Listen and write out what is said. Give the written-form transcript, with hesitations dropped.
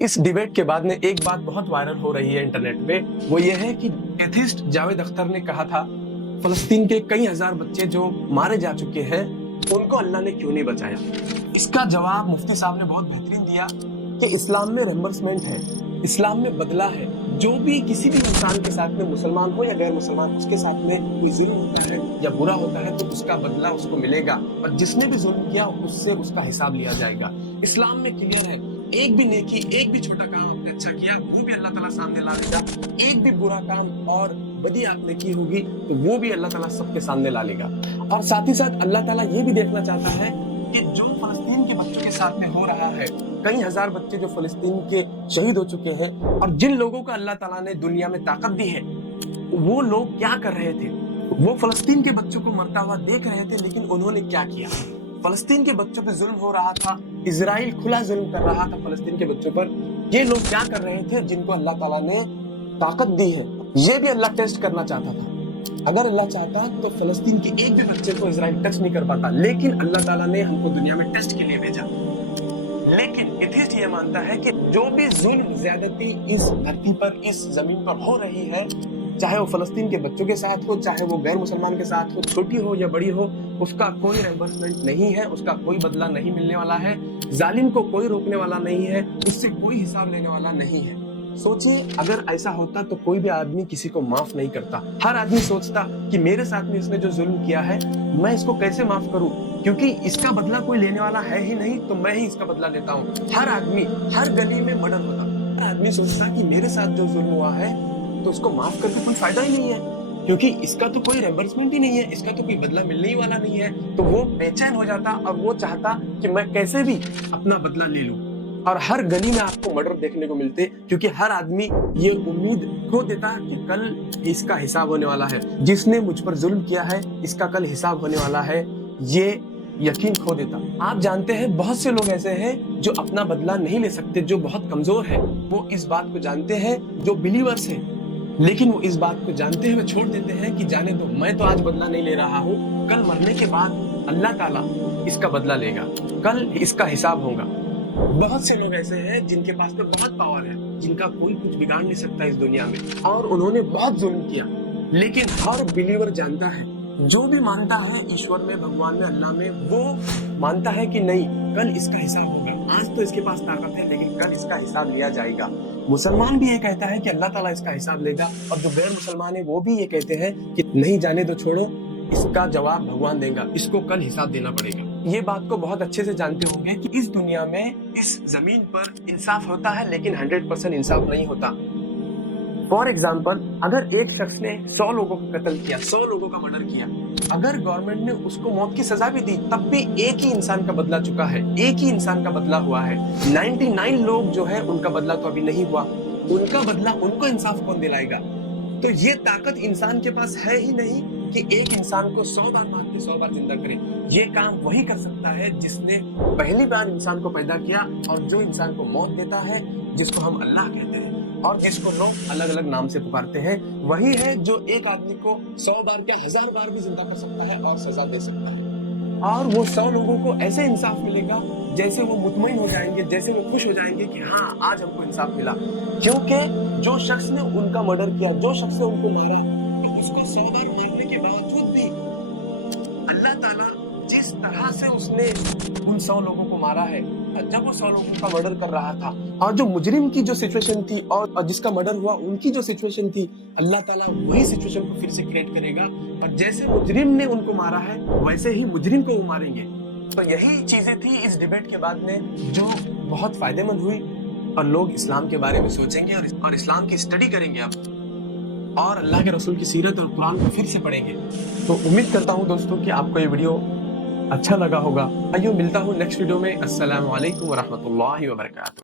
इस डिबेट के बाद में एक बात बहुत वायरल हो रही है इंटरनेट पे, वो ये है कि एथिस्ट जावेद अख्तर ने कहा था फलस्तीन के कई हजार बच्चे जो मारे जा चुके हैं उनको अल्लाह ने क्यों नहीं बचाया। इसका जवाब मुफ्ती साहब ने बहुत बेहतरीन दिया कि इस्लाम में रिम्बर्समेंट है, इस्लाम में बदला है। जो भी किसी भी इंसान के साथ में, मुसलमान हो या गैर मुसलमान, उसके साथ में कोई जुल्म होता है या बुरा होता है तो उसका बदला उसको मिलेगा, और जिसने भी जुल्म किया उससे उसका हिसाब लिया जाएगा। इस्लाम में क्लियर है, एक भी नेकी, एक भी छोटा काम आपने अच्छा किया वो भी अल्लाह ताला सामने ला लेगा, एक भी बुरा काम और बदी आपने की होगी तो वो भी अल्लाह ताला सबके सामने ला लेगा। और साथ ही साथ अल्लाह ताला ये भी देखना चाहता है कि जो फलस्तीन के बच्चों के साथ में हो रहा है, कई हजार बच्चे जो फलस्तीन के शहीद हो चुके हैं, और जिन लोगों को अल्लाह ताला ने दुनिया में ताकत दी है वो लोग क्या कर रहे थे। वो फलस्तीन के बच्चों को मरता हुआ देख रहे थे, लेकिन उन्होंने क्या किया। फलस्तीन के बच्चों पे जुल्म हो रहा था, इजराइल खुला जुल्म कर रहा था फलस्तीन के बच्चों पर। ये लोग क्या कर रहे थे जिनको अल्लाह ताला ने ताकत दी है। ये भी अल्लाह टेस्ट करना चाहता था। अगर अल्लाह चाहता तो फलस्तीन के एक भी बच्चे को इजराइल टच नहीं कर पाता, लेकिन अल्लाह ताला ने हमको दुनिया में टेस्ट के लिए भेजा। लेकिन एथिस्ट ये मानता है कि जो भी जुल्म, ज्यादती इस धरती पर, इस जमीन पर हो रही है, चाहे वो फलस्तीन के बच्चों के साथ हो, चाहे वो गैर मुसलमान के साथ हो, छोटी हो या बड़ी हो, उसका कोई रिम्बर्समेंट नहीं है, उसका कोई बदला नहीं मिलने वाला है, जालिम को कोई रोकने वाला नहीं है, उससे कोई हिसाब लेने वाला नहीं है। सोचिए, अगर ऐसा होता तो कोई भी आदमी किसी को माफ नहीं करता। हर आदमी सोचता कि मेरे साथ में इसने जो जुल्म किया है मैं इसको कैसे माफ करूं, क्योंकि इसका बदला कोई लेने वाला है ही नहीं, तो मैं ही इसका बदला लेता हूं। हर आदमी, हर गली में मर्डर होता, हर आदमी सोचता कि मेरे साथ जो जुल्म हुआ है तो उसको माफ करके कोई फायदा ही नहीं है, क्योंकि इसका तो कोई रिम्बर्समेंट ही नहीं है, इसका तो कोई बदला मिलने ही वाला नहीं है। तो वो बेचैन हो जाता और वो चाहता कि मैं कैसे भी अपना बदला ले लूं। और हर गली में आपको मर्डर देखने को मिलते, क्योंकि हर आदमी ये उम्मीद खो देता कि कल इसका हिसाब होने वाला है, जिसने मुझ पर जुल्म किया है इसका कल हिसाब होने वाला है, ये यकीन खो देता। आप जानते हैं बहुत से लोग ऐसे हैं जो अपना बदला नहीं ले सकते, जो बहुत कमजोर है। वो इस बात को जानते हैं, जो बिलीवर्स हैं, लेकिन वो इस बात को जानते हुए छोड़ देते हैं कि जाने दो, मैं तो आज बदला नहीं ले रहा हूँ, कल मरने के बाद अल्लाह ताला इसका बदला लेगा, कल इसका हिसाब होगा। बहुत से लोग ऐसे हैं जिनके पास में बहुत पावर है, जिनका कोई कुछ बिगाड़ नहीं सकता इस दुनिया में, और उन्होंने बहुत जुल्म किया। लेकिन हर बिलीवर जानता है, जो भी मानता है ईश्वर में, भगवान में, अल्लाह में, वो मानता है कि नहीं, कल इसका हिसाब होगा। आज तो इसके पास ताकत है, लेकिन कल इसका हिसाब लिया जाएगा। मुसलमान भी ये कहता है कि अल्लाह ताला इसका हिसाब लेगा, और जो गैर मुसलमान है वो भी ये कहते हैं कि नहीं, जाने दो, छोड़ो, इसका जवाब भगवान देगा, इसको कल हिसाब देना पड़ेगा। ये बात को बहुत अच्छे से जानते होंगे कि इस दुनिया में, इस जमीन पर इंसाफ होता है, लेकिन 100% इंसाफ नहीं होता। फॉर एग्जाम्पल, अगर एक शख्स ने 100 लोगों को कत्ल किया, 100 लोगों का मर्डर किया, अगर गवर्नमेंट ने उसको मौत की सजा भी दी, तब भी एक ही इंसान का बदला चुका है, एक ही इंसान का बदला हुआ है। 99 लोग जो है उनका बदला तो अभी नहीं हुआ, उनका बदला उनको इंसाफ कौन दिलाएगा। तो ये ताकत इंसान के पास है ही नहीं कि एक इंसान को 100 बार मार के 100 बार जिंदा करे। ये काम वही कर सकता है जिसने पहली बार इंसान को पैदा किया, और जो इंसान को मौत देता है, जिसको हम अल्लाह कहते हैं और जिसको लोग अलग अलग नाम से पुकारते हैं, वही है जो एक आदमी को 100 बार क्या 1000 बार भी जिंदा कर सकता है और सजा दे सकता है। और वो 100 लोगों को ऐसे इंसाफ मिलेगा जैसे वो मुतमईन हो जाएंगे, जैसे वो खुश हो जाएंगे कि हाँ, आज हमको इंसाफ मिला। क्योंकि जो शख्स ने उनका मर्डर किया, जो शख्स ने उनको मारा, उसको 100 बार मारने के बावजूद भी अल्लाह ताला जिस तरह से उसने उन 100 लोगों को मारा है, जब वो 100 लोगों का मर्डर कर रहा था, और जो मुजरिम की जो सिचुएशन थी और जिसका मर्डर हुआ उनकी जो सिचुएशन थी, अल्लाह ताला वही सिचुएशन को फिर से क्रिएट करेगा, और जैसे मुजरिम ने उनको मारा है वैसे ही मुजरिम को वो मारेंगे। तो यही चीजें थी इस डिबेट के बाद में जो बहुत फायदेमंद हुई, और लोग इस्लाम के बारे में सोचेंगे और इस्लाम की स्टडी करेंगे अब, और अल्लाह के रसूल की सीरत और कुरान को फिर से पढ़ेंगे। तो उम्मीद करता हूँ दोस्तों कि आपको ये वीडियो अच्छा लगा होगा। आइए मिलता हूँ नेक्स्ट वीडियो में। अस्सलामु अलैकुम व रहमतुल्लाहि व बरकातुहू।